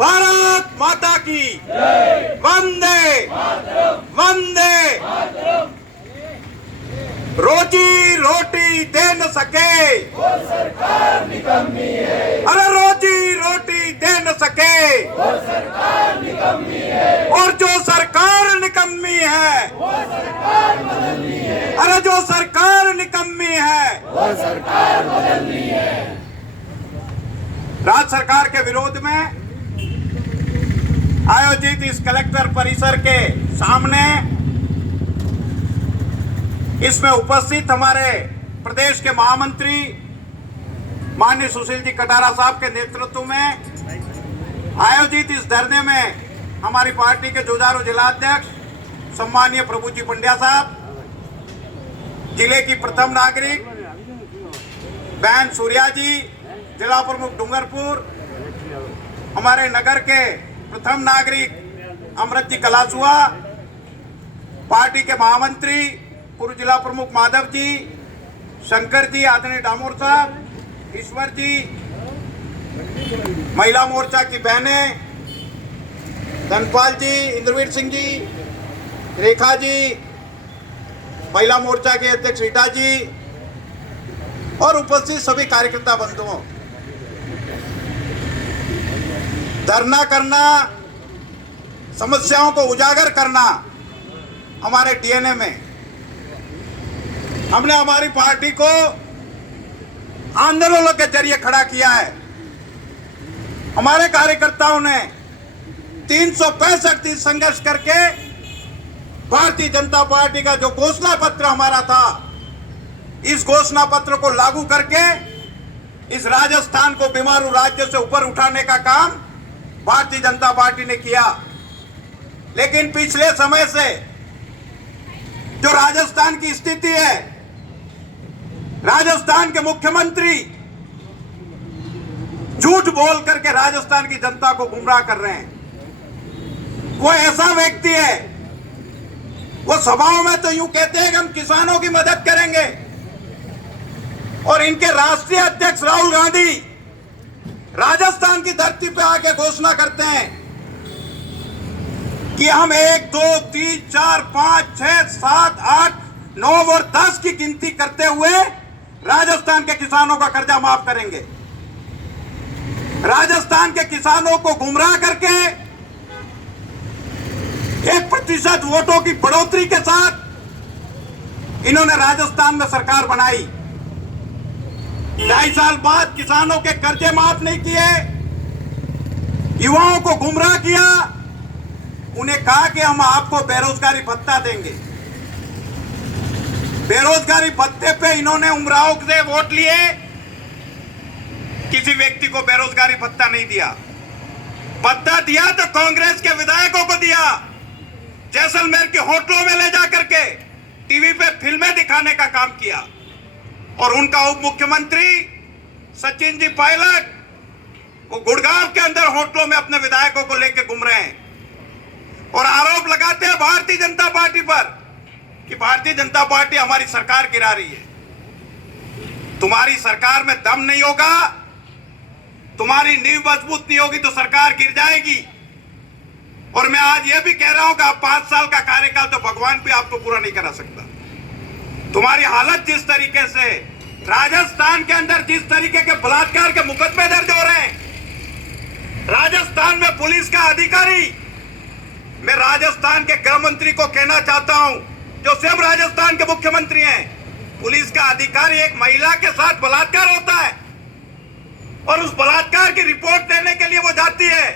भारत माता की वंदे वंदे। रोजी रोटी दे न सके वो सरकार निकम्मी है। अरे रोजी रोटी दे न सके वो सरकार निकम्मी है। और जो सरकार निकम्मी है वो सरकार बदलनी है। अरे जो सरकार निकम्मी है वो सरकार बदलनी है। राज्य सरकार के विरोध में आयोजित इस कलेक्टर परिसर के सामने इसमें उपस्थित हमारे प्रदेश के महामंत्री माननीय सुशील जी कटारा साहब के नेतृत्व में आयोजित इस धरने में हमारी पार्टी के जुझारू जिलाध्यक्ष सम्मानीय प्रभु जी पंड्या साहब, जिले की प्रथम नागरिक बहन सूर्या जी, जिला प्रमुख डूंगरपुर, हमारे नगर के प्रथम नागरिक अमृत जी कलासुआ, पार्टी के महामंत्री पूर्व जिला प्रमुख माधव जी, शंकर जी, आदरणीय डामोर साहब, ईश्वर जी, महिला मोर्चा की बहनें धनपाल जी, इंद्रवीर सिंह जी, रेखा जी, महिला मोर्चा के अध्यक्ष रीटा जी और उपस्थित सभी कार्यकर्ता बंधुओं, धरना करना, समस्याओं को उजागर करना हमारे डीएनए में। हमने हमारी पार्टी को आंदोलनों के जरिए खड़ा किया है। हमारे कार्यकर्ताओं ने 365 दिन संघर्ष करके भारतीय जनता पार्टी का जो घोषणा पत्र हमारा था, इस घोषणा पत्र को लागू करके इस राजस्थान को बीमारू राज्य से ऊपर उठाने का काम भारतीय जनता पार्टी ने किया। लेकिन पिछले समय से जो राजस्थान की स्थिति है, राजस्थान के मुख्यमंत्री झूठ बोल करके राजस्थान की जनता को गुमराह कर रहे हैं। कोई ऐसा व्यक्ति है, वो सभाओं में तो यूं कहते हैं कि हम किसानों की मदद करेंगे, और इनके राष्ट्रीय अध्यक्ष राहुल गांधी राजस्थान की धरती पे आके घोषणा करते हैं कि हम 1 2 3 4 5 6 7 8 9 और 10 की गिनती करते हुए राजस्थान के किसानों का कर्जा माफ करेंगे। राजस्थान के किसानों को गुमराह करके 1% वोटों की बढ़ोतरी के साथ इन्होंने राजस्थान में सरकार बनाई। 2.5 साल बाद किसानों के कर्जे माफ नहीं किए, युवाओं को गुमराह किया, उन्हें कहा कि हम आपको बेरोजगारी भत्ता देंगे। बेरोजगारी भत्ते पे इन्होंने उमराव से वोट लिए, किसी व्यक्ति को बेरोजगारी भत्ता नहीं दिया। भत्ता दिया तो कांग्रेस के विधायकों को दिया, जैसलमेर के होटलों में ले जाकर के टीवी पे फिल्में दिखाने का काम किया। और उनका उप मुख्यमंत्री सचिन जी पायलट, वो गुड़गांव के अंदर होटलों में अपने विधायकों को लेकर घूम रहे हैं और आरोप लगाते हैं भारतीय जनता पार्टी पर कि भारतीय जनता पार्टी हमारी सरकार गिरा रही है। तुम्हारी सरकार में दम नहीं होगा, तुम्हारी नींव मजबूत नहीं होगी तो सरकार गिर जाएगी। और मैं आज यह भी कह रहा हूं कि आप 5 साल का कार्यकाल तो भगवान भी आपको पूरा नहीं करा सकता। तुम्हारी हालत जिस तरीके से राजस्थान के अंदर जिस तरीके के बलात्कार के मुकदमे दर्ज हो रहे हैं, राजस्थान में पुलिस का अधिकारी, मैं राजस्थान के गृह मंत्री को कहना चाहता हूं जो स्वयं राजस्थान के मुख्यमंत्री हैं, पुलिस का अधिकारी एक महिला के साथ बलात्कार होता है और उस बलात्कार की रिपोर्ट देने के लिए वो जाती है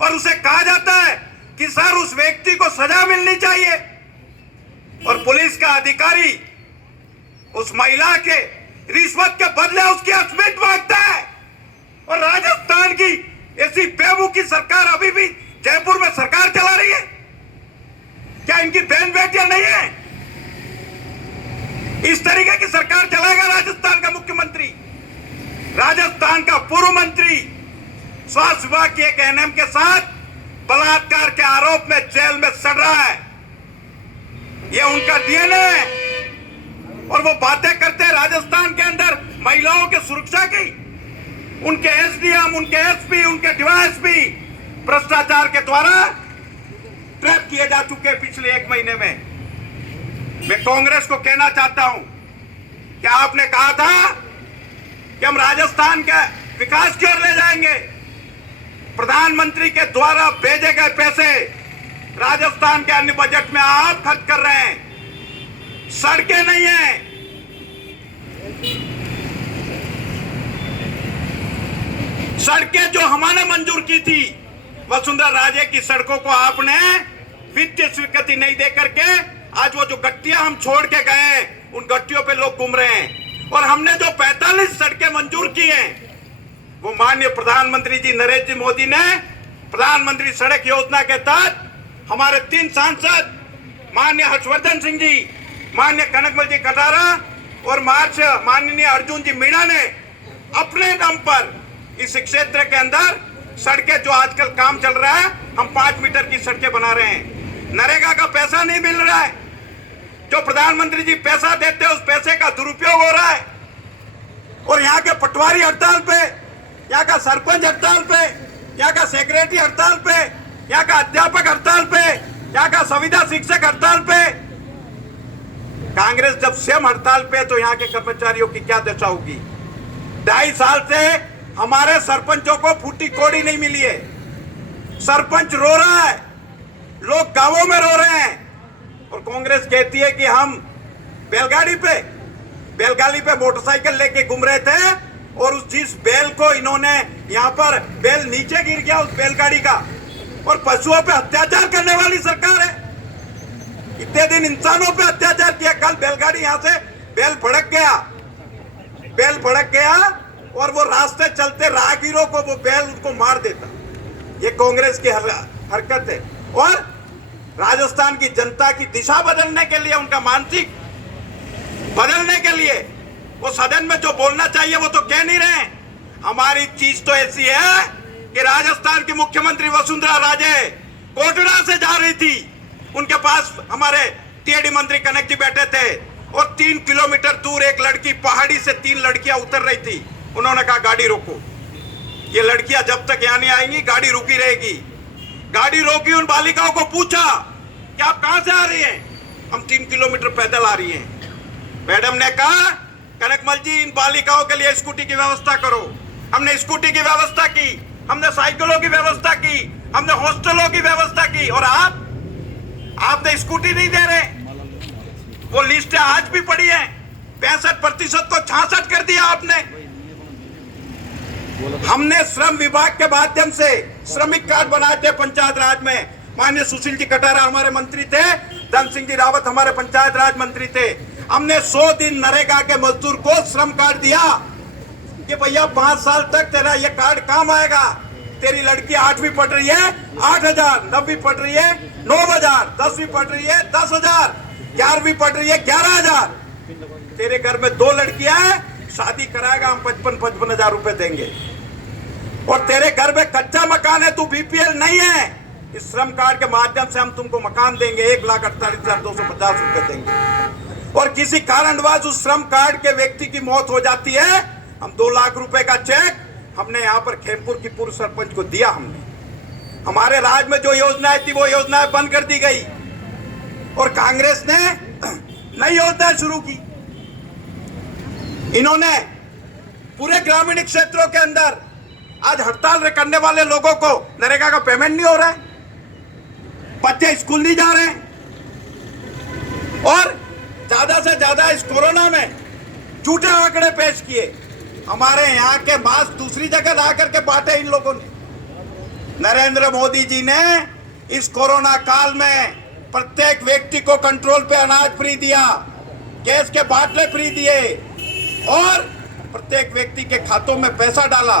और उसे कहा जाता है कि सर उस व्यक्ति को सजा मिलनी चाहिए, और पुलिस का अधिकारी उस महिला के रिश्वत के बदले उसकी अस्मिता मांगता है। और राजस्थान की ऐसी बेवकूफी सरकार अभी भी जयपुर में सरकार चला रही है। क्या इनकी बहन बेटियां नहीं है? इस तरीके की सरकार चलाएगा राजस्थान का मुख्यमंत्री? राजस्थान का पूर्व मंत्री स्वास्थ्य विभाग के एक एनएम के साथ बलात्कार के आरोप में जेल में सड़ रहा है। यह उनका डीएनए है। और वो बातें करते हैं राजस्थान के अंदर महिलाओं के सुरक्षा की। उनके एसडीएम, उनके एसपी, उनके डीवाईएसपी भ्रष्टाचार के द्वारा ट्रैप किए जा चुके हैं पिछले 1 महीने में। मैं कांग्रेस को कहना चाहता हूं कि आपने कहा था कि हम राजस्थान के विकास की ओर ले जाएंगे। प्रधानमंत्री के द्वारा भेजे गए पैसे राजस्थान के अन्य बजट में आप खर्च कर रहे हैं, सड़कें नहीं हैं। सड़कें जो हमने मंजूर की थी, वसुंधरा राजे की सड़कों को आपने वित्तीय स्वीकृति नहीं दे करके आज वो जो गट्टियां हम छोड़ के गए, उन गट्टियों पे लोग घूम रहे हैं। और हमने जो 45 सड़कें मंजूर की हैं, वो माननीय प्रधानमंत्री जी नरेंद्र मोदी ने प्रधानमंत्री सड़क योजना के तहत हमारे 3 सांसद माननीय हर्षवर्धन सिंह जी, माननीय कनकमल जी कटारा और माननीय अर्जुन जी मीणा ने अपने दम पर इस क्षेत्र के अंदर सड़कें जो आजकल काम चल रहा है, हम 5 मीटर की सड़कें बना रहे हैं। नरेगा का पैसा नहीं मिल रहा है, जो प्रधानमंत्री जी पैसा देते हैं उस पैसे का दुरुपयोग हो रहा है। और यहाँ के पटवारी हड़ताल पे, यहाँ का सरपंच हड़ताल पे, यहाँ का सेक्रेटरी हड़ताल पे, यहाँ का अध्यापक हड़ताल पे, यहाँ का संविदा शिक्षक हड़ताल पे। कांग्रेस जब स्वयं हड़ताल पे तो यहाँ के कर्मचारियों की क्या दशा होगी? 2.5 साल से हमारे सरपंचों को फूटी कोड़ी नहीं मिली है। सरपंच रो रहा है, लोग गांवों में रो रहे हैं। और कांग्रेस कहती है कि हम बैलगाड़ी पे मोटरसाइकिल लेके घूम रहे थे और उस जिस बैल को इन्होंने यहाँ पर बैल नीचे गिर गया उस बैलगाड़ी का, और पशुओं पे अत्याचार करने वाली सरकार है। इतने दिन इंसानों पे अत्याचार किया, कल बैलगाड़ी यहाँ से बैल भड़क गया और वो रास्ते चलते राहगीरों को वो बैल उनको मार देता। ये कांग्रेस की हरकत है। और राजस्थान की जनता की दिशा बदलने के लिए, उनका मानसिक बदलने के लिए वो सदन में जो बोलना चाहिए वो तो कह नहीं रहे। हमारी चीज तो ऐसी है कि राजस्थान की मुख्यमंत्री वसुंधरा राजे कोटड़ा से जा रही थी, उनके पास हमारे टीएडी मंत्री कनक जी बैठे थे और 3 किलोमीटर दूर एक लड़की पहाड़ी से 3 लड़कियां उतर रही थी। उन्होंने कहा गाड़ी रोको, ये लड़कियां जब तक यहाँ नहीं आएंगी गाड़ी रुकी रहेगी। गाड़ी रोकी, उन बालिकाओं को पूछा कि आप कहां से आ रही हैं? हम 3 किलोमीटर पैदल आ रही हैं। मैडम ने कहा कनकमल जी इन बालिकाओं के लिए स्कूटी की व्यवस्था करो। हमने स्कूटी की व्यवस्था की, हमने साइकिलों की व्यवस्था की, हमने हॉस्टलों की व्यवस्था की, और आपने स्कूटी नहीं दे रहे। वो लिस्ट आज भी पड़ी है, 65% को 66 कर दिया आपने। हमने श्रम विभाग के माध्यम से श्रमिक कार्ड बनाए थे पंचायत राज में। माननीय सुशील जी कटारा हमारे मंत्री थे, धन सिंह जी रावत हमारे पंचायत राज मंत्री थे। हमने 100 दिन नरेगा के मजदूर को श्रम कार्ड दिया कि भैया 5 साल तक तेरा ये कार्ड काम आएगा। तेरी लड़की 8वीं पढ़ रही है 8,000, 9वीं पढ़ रही है 9,000, 10वीं पढ़ रही है 10,000, 11वीं पढ़ रही है 11,000। तेरे घर में 2 लड़कियां हैं, शादी कराएगा हम 55,000 रुपए देंगे। और तेरे घर में कच्चा मकान है, तू बीपीएल नहीं है, इस श्रम कार्ड के माध्यम से हम तुमको मकान देंगे, 1,48,250 रुपए देंगे। और किसी कारणवश उस श्रम कार्ड के व्यक्ति की मौत हो जाती है, हम 2 लाख रुपए का चेक हमने यहाँ पर खेमपुर की पूर्व सरपंच को दिया। हमने हमारे राज्य में जो योजनाएं थी वो योजनाएं बंद कर दी गई और कांग्रेस ने नई योजना शुरू की। इन्होंने पूरे ग्रामीण क्षेत्रों के अंदर आज हड़ताल करने वाले लोगों को नरेगा का पेमेंट नहीं हो रहा है, बच्चे स्कूल नहीं जा रहे हैं, और ज्यादा से ज्यादा इस कोरोना में झूठे आंकड़े पेश किए। हमारे यहाँ के मास्क दूसरी जगह ला करके बांटे इन लोगों ने। नरेंद्र मोदी जी ने इस कोरोना काल में प्रत्येक व्यक्ति को कंट्रोल पे अनाज फ्री दिया, गैस के बाटले फ्री दिए और प्रत्येक व्यक्ति के खातों में पैसा डाला।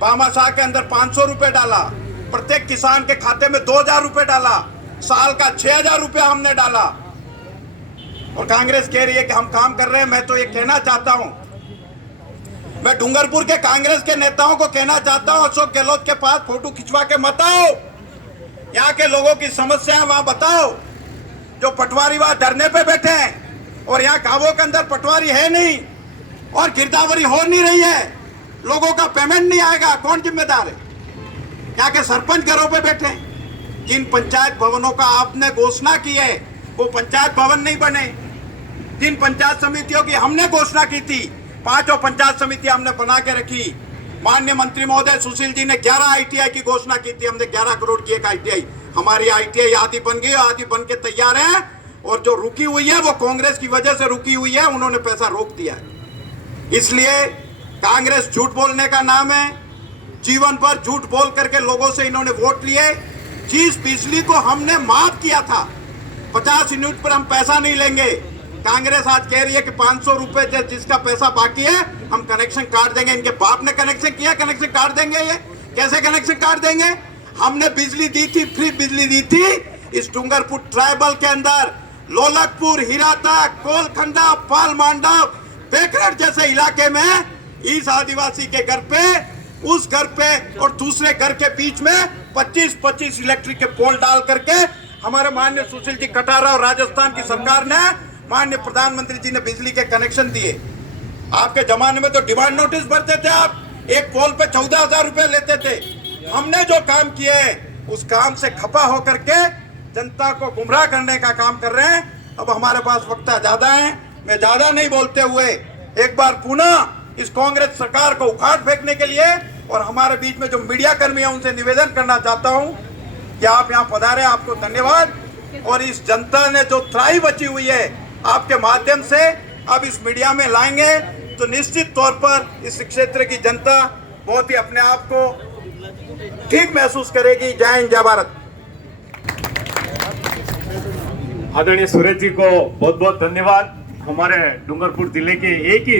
भामाशाह के अंदर 500 रुपए डाला, प्रत्येक किसान के खाते में 2,000 रुपए डाला, साल का 6,000 रुपया हमने डाला। और कांग्रेस कह रही है कि हम काम कर रहे हैं। मैं तो ये कहना चाहता हूं, मैं डूंगरपुर के कांग्रेस के नेताओं को कहना चाहता हूं, अशोक गहलोत के पास फोटो खिंचवा के मत आओ, यहाँ के लोगों की समस्याएं वहां बताओ। जो पटवारी वहां धरने पे बैठे हैं और यहाँ गांवों के अंदर पटवारी है नहीं और गिरदावरी हो नहीं रही है, लोगों का पेमेंट नहीं आएगा, कौन जिम्मेदार है? यहाँ के सरपंच घरों पे बैठे हैं। जिन पंचायत भवनों का आपने घोषणा की है वो पंचायत भवन नहीं बने। जिन पंचायत समितियों की हमने घोषणा की थी, 5 पंचायत समितियां हमने बना के रखी। माननीय मंत्री महोदय सुशील जी ने 11 ITI की घोषणा की थी, हमने 11 करोड़ की एक ITI। हमारी ITI आधी बन गई, आधी बन के तैयार है, और जो रुकी हुई है वो कांग्रेस की वजह से रुकी हुई है, उन्होंने पैसा रोक दिया है। इसलिए कांग्रेस झूठ बोलने का नाम है। जीवन भर झूठ बोल करके लोगों से इन्होंने वोट लिए। जिस बिजली को हमने माफ किया था, 50 यूनिट पर हम पैसा नहीं लेंगे, कांग्रेस आज कह रही है कि 500 रुपए जिसका पैसा बाकी है हम कनेक्शन काट देंगे। इनके बाप ने कनेक्शन किया, कनेक्शन काट देंगे। ये कैसे कनेक्शन काट देंगे? हमने बिजली दी थी, फ्री बिजली दी थी इस डूंगरपुर ट्राइबल के अंदर, लोलकपुर, हिराता, कोलखंडा, पाल मांडव, बेकरट जैसे इलाके में इस आदिवासी के घर पे, उस घर पे और दूसरे घर के बीच में 25-25 इलेक्ट्रिक के पोल डाल करके हमारे माननीय सुशील जी कटारा और राजस्थान की सरकार ने, माननीय प्रधानमंत्री जी ने बिजली के कनेक्शन दिए। आपके जमाने में तो डिमांड नोटिस भरते थे आप, एक पोल पे 14,000 रुपए लेते थे। हमने जो काम किए उस काम से खपा होकर के जनता को गुमराह करने का काम कर रहे हैं। अब हमारे पास वक्त ज्यादा है, मैं ज्यादा नहीं बोलते हुए एक बार पुनः इस कांग्रेस सरकार को उखाड़ फेंकने के लिए और हमारे बीच में जो मीडिया कर्मी है उनसे निवेदन करना चाहता हूं कि आप यहां पधारे, आपको धन्यवाद। और इस जनता ने जो त्राही बची हुई है आपके माध्यम से अब इस मीडिया में लाएंगे तो निश्चित तौर पर इस क्षेत्र की जनता बहुत ही अपने आप को ठीक महसूस करेगी। जय हिंद, जय भारत। आदरणीय सुरेश जी को बहुत बहुत धन्यवाद। हमारे डूंगरपुर जिले के एक ही